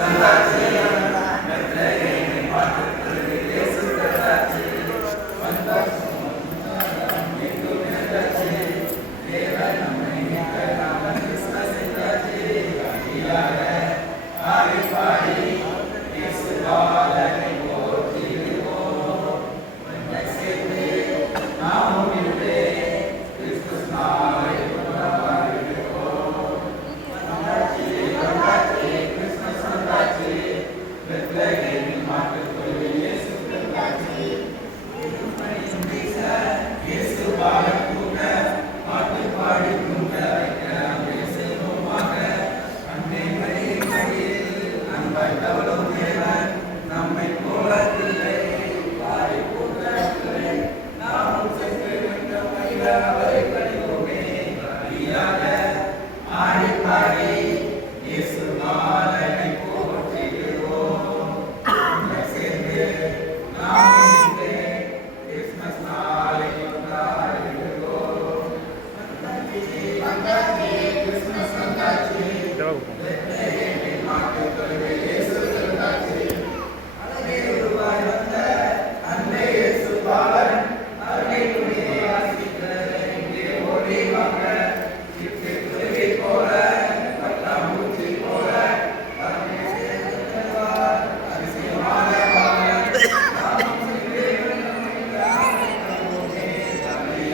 Santa Thank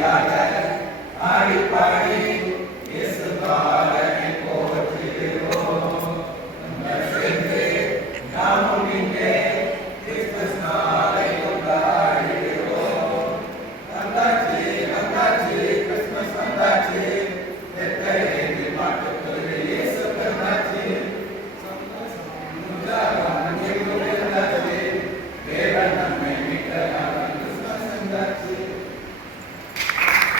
you.